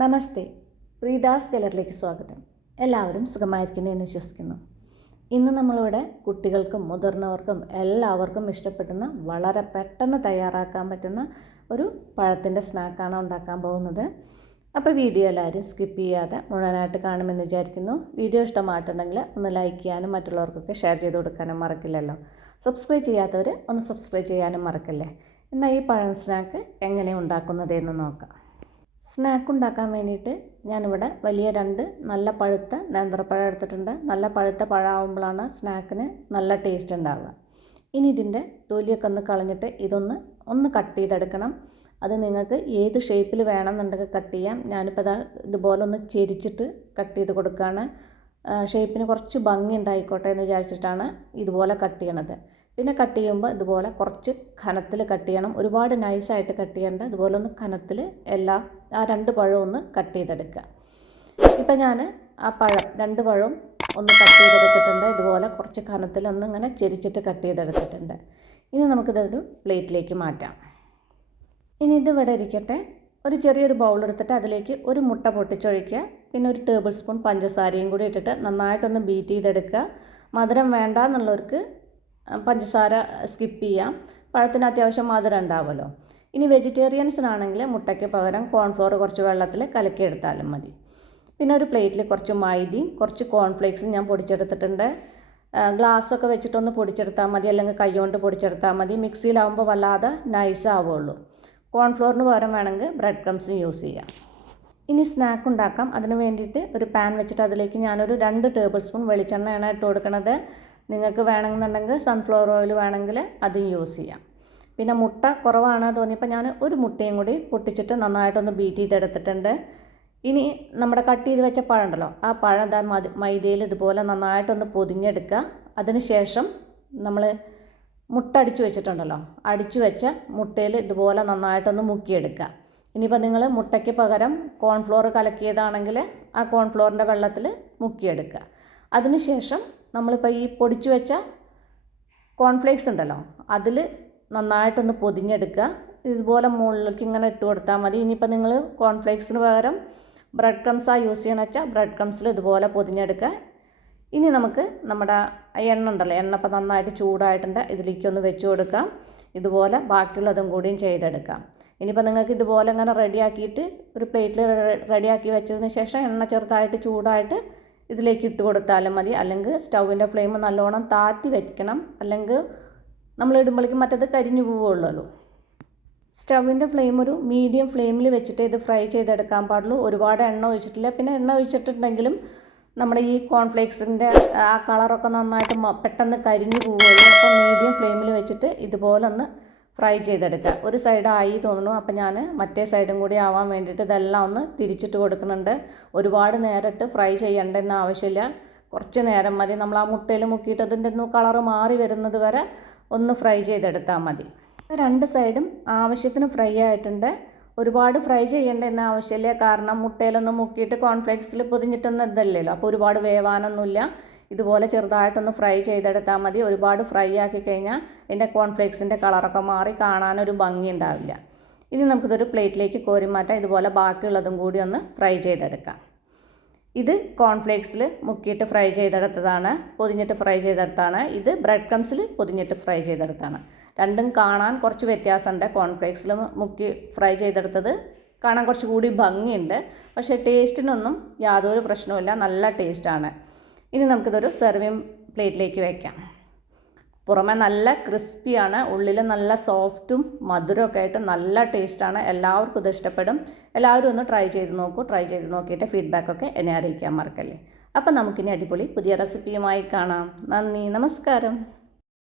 നമസ്തേ, പ്രീതാസ് ഗലറിലേക്ക് സ്വാഗതം. എല്ലാവരും സുഖമായിരിക്കുന്നു എന്ന് വിശ്വസിക്കുന്നു. ഇന്ന് നമ്മളിവിടെ കുട്ടികൾക്കും മുതിർന്നവർക്കും എല്ലാവർക്കും ഇഷ്ടപ്പെടുന്ന വളരെ പെട്ടെന്ന് തയ്യാറാക്കാൻ പറ്റുന്ന ഒരു പഴത്തിൻ്റെ സ്നാക്കാണ് ഉണ്ടാക്കാൻ പോകുന്നത്. അപ്പോൾ വീഡിയോ എല്ലാവരും സ്കിപ്പ് ചെയ്യാതെ മുഴുവനായിട്ട് കാണുമെന്ന് വിചാരിക്കുന്നു. വീഡിയോ ഇഷ്ടമായിട്ടുണ്ടെങ്കിൽ ഒന്ന് ലൈക്ക് ചെയ്യാനും മറ്റുള്ളവർക്കൊക്കെ ഷെയർ ചെയ്ത് കൊടുക്കാനും മറക്കില്ലല്ലോ. സബ്സ്ക്രൈബ് ചെയ്യാത്തവർ ഒന്ന് സബ്സ്ക്രൈബ് ചെയ്യാനും മറക്കല്ലേ. എന്നാൽ ഈ പഴം സ്നാക്ക് എങ്ങനെ ഉണ്ടാക്കുന്നതെന്ന് നോക്കാം. സ്നാക്ക് ഉണ്ടാക്കാൻ വേണ്ടിയിട്ട് ഞാനിവിടെ വലിയ 2 നല്ല പഴുത്ത നേന്ത്രപ്പഴം എടുത്തിട്ടുണ്ട്. നല്ല പഴുത്ത പഴമാകുമ്പോഴാണ് സ്നാക്കിന് നല്ല ടേസ്റ്റ് ഉണ്ടാവുക. ഇനി ഇതിൻ്റെ തൊലിയൊക്കെ ഒന്ന് കളഞ്ഞിട്ട് ഇതൊന്ന് കട്ട് ചെയ്തെടുക്കണം. അത് നിങ്ങൾക്ക് ഏത് ഷേപ്പിൽ വേണമെന്നുണ്ടെങ്കിൽ കട്ട് ചെയ്യാം. ഞാനിപ്പോൾ ഇതുപോലെ ഒന്ന് ചെരിച്ചിട്ട് കട്ട് ചെയ്ത് കൊടുക്കുകയാണ്. ഷേപ്പിന് കുറച്ച് ഭംഗി ഉണ്ടായിക്കോട്ടെ എന്ന് വിചാരിച്ചിട്ടാണ് ഇതുപോലെ കട്ട് ചെയ്യണത്. പിന്നെ കട്ട് ചെയ്യുമ്പോൾ ഇതുപോലെ കുറച്ച് കനത്തിൽ കട്ട് ചെയ്യണം. ഒരുപാട് നൈസായിട്ട് കട്ട് ചെയ്യേണ്ട. ഇതുപോലെ ഒന്ന് കനത്തിൽ ആ 2 പഴവും ഒന്ന് കട്ട് ചെയ്തെടുക്കുക. ഇപ്പം ഞാൻ ആ 2 പഴവും ഒന്ന് കട്ട് ചെയ്തെടുത്തിട്ടുണ്ട്. ഇതുപോലെ കുറച്ച് കനത്തിൽ ഇങ്ങനെ ചെരിച്ചിട്ട് കട്ട് ചെയ്തെടുത്തിട്ടുണ്ട്. ഇനി നമുക്കിതൊരു പ്ലേറ്റിലേക്ക് മാറ്റാം. ഇനി ഇതിവിടെ ഇരിക്കട്ടെ. ഒരു ചെറിയൊരു ബൗൾ എടുത്തിട്ട് അതിലേക്ക് ഒരു മുട്ട പൊട്ടിച്ചൊഴിക്കുക. പിന്നെ ഒരു ടേബിൾ സ്പൂൺ പഞ്ചസാരയും കൂടി ഇട്ടിട്ട് നന്നായിട്ടൊന്ന് ബീറ്റ് ചെയ്തെടുക്കുക. മധുരം വേണ്ട എന്നുള്ളവർക്ക് പഞ്ചസാര സ്കിപ്പ് ചെയ്യാം. പഴത്തിന് അത്യാവശ്യം മധുരം ഉണ്ടാവുമല്ലോ. ഇനി വെജിറ്റേറിയൻസിനാണെങ്കിൽ മുട്ടയ്ക്ക് പകരം കോൺഫ്ലോർ കുറച്ച് വെള്ളത്തിൽ കലക്കിയെടുത്താലും മതി. പിന്നെ ഒരു പ്ലേറ്റിൽ കുറച്ച് മൈദയും കുറച്ച് കോൺഫ്ലേക്സും ഞാൻ പൊടിച്ചെടുത്തിട്ടുണ്ട്. ഗ്ലാസ്സൊക്കെ വെച്ചിട്ടൊന്ന് പൊടിച്ചെടുത്താൽ മതി, അല്ലെങ്കിൽ കൈ കൊണ്ട് പൊടിച്ചെടുത്താൽ മതി. മിക്സിയിലാവുമ്പോൾ വല്ലാതെ നൈസ് ആവുള്ളൂ. കോൺഫ്ലോറിന് പകരം വേണമെങ്കിൽ ബ്രെഡ് ക്രംസും യൂസ് ചെയ്യാം. ഇനി സ്നാക്ക് ഉണ്ടാക്കാം. അതിന് വേണ്ടിയിട്ട് ഒരു പാൻ വെച്ചിട്ട് അതിലേക്ക് ഞാനൊരു 2 ടേബിൾ സ്പൂൺ വെളിച്ചെണ്ണയാണ് ഇട്ട് കൊടുക്കുന്നത്. നിങ്ങൾക്ക് വേണമെന്നുണ്ടെങ്കിൽ സൺഫ്ലവർ ഓയിൽ വേണമെങ്കിൽ അതും യൂസ് ചെയ്യാം. പിന്നെ മുട്ട കുറവാണ് തോന്നിയപ്പോൾ ഞാൻ ഒരു മുട്ടയും കൂടി പൊട്ടിച്ചിട്ട് നന്നായിട്ടൊന്ന് ബീറ്റ് ചെയ്തെടുത്തിട്ടുണ്ട്. ഇനി നമ്മുടെ കട്ട് ചെയ്ത് വെച്ച പഴം ഉണ്ടല്ലോ, ആ പഴം മൈദയിൽ ഇതുപോലെ നന്നായിട്ടൊന്ന് പൊതിഞ്ഞെടുക്കുക. അതിന് ശേഷം നമ്മൾ മുട്ട അടിച്ചു വെച്ചിട്ടുണ്ടല്ലോ, അടിച്ചു വെച്ച മുട്ടയിൽ ഇതുപോലെ നന്നായിട്ടൊന്ന് മുക്കിയെടുക്കുക. ഇനിയിപ്പോൾ നിങ്ങൾ മുട്ടയ്ക്ക് പകരം കോൺഫ്ലോർ കലക്കിയതാണെങ്കിൽ ആ കോൺഫ്ലോറിൻ്റെ വെള്ളത്തിൽ മുക്കിയെടുക്കുക. അതിന് ശേഷം നമ്മളിപ്പോൾ ഈ പൊടിച്ചു വെച്ച കോൺഫ്ലേക്സ് ഉണ്ടല്ലോ, അതിൽ നന്നായിട്ടൊന്ന് പൊതിഞ്ഞെടുക്കുക. ഇതുപോലെ മുകളിലേക്ക് ഇങ്ങനെ ഇട്ട് കൊടുത്താൽ മതി. ഇനിയിപ്പോൾ നിങ്ങൾ കോൺഫ്ലേക്സിന് പകരം ബ്രെഡ് ക്രംസാണ് യൂസ് ചെയ്യണമെന്ന് വെച്ചാൽ ബ്രെഡ് ക്രംസിൽ ഇതുപോലെ പൊതിഞ്ഞെടുക്കുക. ഇനി നമുക്ക് നമ്മുടെ എണ്ണ ഉണ്ടല്ലോ, എണ്ണ ഇപ്പോൾ നന്നായിട്ട് ചൂടായിട്ടുണ്ട്, ഇതിലേക്കൊന്ന് വെച്ച് കൊടുക്കാം. ഇതുപോലെ ബാക്കിയുള്ളതും കൂടിയും ചെയ്തെടുക്കാം. ഇനിയിപ്പോൾ നിങ്ങൾക്ക് ഇതുപോലെ ഇങ്ങനെ റെഡിയാക്കിയിട്ട് ഒരു പ്ലേറ്റിൽ റെഡിയാക്കി വെച്ചതിന് ശേഷം എണ്ണ ചെറുതായിട്ട് ചൂടായിട്ട് ഇതിലേക്ക് ഇട്ട് കൊടുത്താലും മതി. അല്ലെങ്കിൽ സ്റ്റൗവിൻ്റെ ഫ്ലെയിം നല്ലോണം താഴ്ത്തി വെക്കണം, അല്ലെങ്കിൽ നമ്മൾ ഇടുമ്പോഴേക്കും മറ്റേത് കരിഞ്ഞു പോവുള്ളൂ. സ്റ്റൗവിൻ്റെ ഫ്ലെയിം ഒരു മീഡിയം ഫ്ലെയിമിൽ വെച്ചിട്ട് ഇത് ഫ്രൈ ചെയ്തെടുക്കാൻ പാടുള്ളൂ. ഒരുപാട് എണ്ണ ഒഴിച്ചിട്ടില്ല. പിന്നെ എണ്ണ ഒഴിച്ചിട്ടുണ്ടെങ്കിലും നമ്മുടെ ഈ കോൺഫ്ലേക്സിൻ്റെ ആ കളറൊക്കെ നന്നായിട്ട് പെട്ടെന്ന് കരിഞ്ഞു പോവുള്ളൂ. അപ്പോൾ മീഡിയം ഫ്ലെയിമിൽ വെച്ചിട്ട് ഇതുപോലെ ഒന്ന് ഫ്രൈ ചെയ്തെടുക്കുക. ഒരു സൈഡായി തോന്നുന്നു, അപ്പോൾ ഞാൻ മറ്റേ സൈഡും കൂടി ആവാൻ വേണ്ടിയിട്ട് ഇതെല്ലാം ഒന്ന് തിരിച്ചിട്ട് കൊടുക്കുന്നുണ്ട്. ഒരുപാട് നേരിട്ട് ഫ്രൈ ചെയ്യേണ്ടെന്ന് ആവശ്യമില്ല, കുറച്ച് നേരം മതി. നമ്മൾ ആ മുട്ടയിൽ മുക്കിയിട്ട് അതിൻ്റെ ഒന്ന് കളറ് മാറി വരുന്നത് വരെ ഒന്ന് ഫ്രൈ ചെയ്തെടുത്താൽ മതി. 2 സൈഡും ആവശ്യത്തിന് ഫ്രൈ ആയിട്ടുണ്ട്. ഒരുപാട് ഫ്രൈ ചെയ്യേണ്ടെന്ന് ആവശ്യമില്ല, കാരണം മുട്ടയിലൊന്ന് മുക്കിയിട്ട് കോൺഫ്ലേക്സിൽ പൊതിഞ്ഞിട്ടൊന്നും ഇതല്ലല്ലോ, അപ്പോൾ ഒരുപാട് വേവാനൊന്നുമില്ല. ഇതുപോലെ ചെറുതായിട്ടൊന്ന് ഫ്രൈ ചെയ്തെടുത്താൽ മതി. ഒരുപാട് ഫ്രൈ ആക്കി കഴിഞ്ഞാൽ ഇതിൻ്റെ കോൺഫ്ലേക്സിൻ്റെ കളറൊക്കെ മാറി കാണാനൊരു ഭംഗി ഉണ്ടാവില്ല. ഇനി നമുക്കിതൊരു പ്ലേറ്റിലേക്ക് കോരി മാറ്റാം. ഇതുപോലെ ബാക്കിയുള്ളതും കൂടി ഒന്ന് ഫ്രൈ ചെയ്തെടുക്കാം. ഇത് കോൺഫ്ലേക്സിൽ മുക്കിയിട്ട് ഫ്രൈ ചെയ്തെടുത്തതാണ്, പൊതിഞ്ഞിട്ട് ഫ്രൈ ചെയ്തെടുത്താണ്. ഇത് ബ്രെഡ് ക്രംസിൽ പൊതിഞ്ഞിട്ട് ഫ്രൈ ചെയ്തെടുത്താണ്. രണ്ടും കാണാൻ കുറച്ച് വ്യത്യാസമുണ്ട്. കോൺഫ്ലേക്സിൽ മുക്കി ഫ്രൈ ചെയ്തെടുത്തത് കാണാൻ കുറച്ച് കൂടി ഭംഗിയുണ്ട്, പക്ഷേ ടേസ്റ്റിനൊന്നും യാതൊരു പ്രശ്നവുമില്ല, നല്ല ടേസ്റ്റാണ്. ഇനി നമുക്കിതൊരു സെർവിങ് പ്ലേറ്റിലേക്ക് വയ്ക്കാം. പുറമെ നല്ല ക്രിസ്പിയാണ്, ഉള്ളിൽ നല്ല സോഫ്റ്റും മധുരമൊക്കെ ആയിട്ട് നല്ല ടേസ്റ്റാണ്. എല്ലാവർക്കും ഇത് ഇഷ്ടപ്പെടും. എല്ലാവരും ഒന്ന് ട്രൈ ചെയ്ത് നോക്കൂ. ട്രൈ ചെയ്ത് നോക്കിയിട്ട് ഫീഡ്ബാക്കൊക്കെ എന്നെ അറിയിക്കാൻ മറക്കല്ലേ. അപ്പം നമുക്കിനി അടിപൊളി പുതിയ റെസിപ്പിയുമായി കാണാം. നന്ദി, നമസ്കാരം.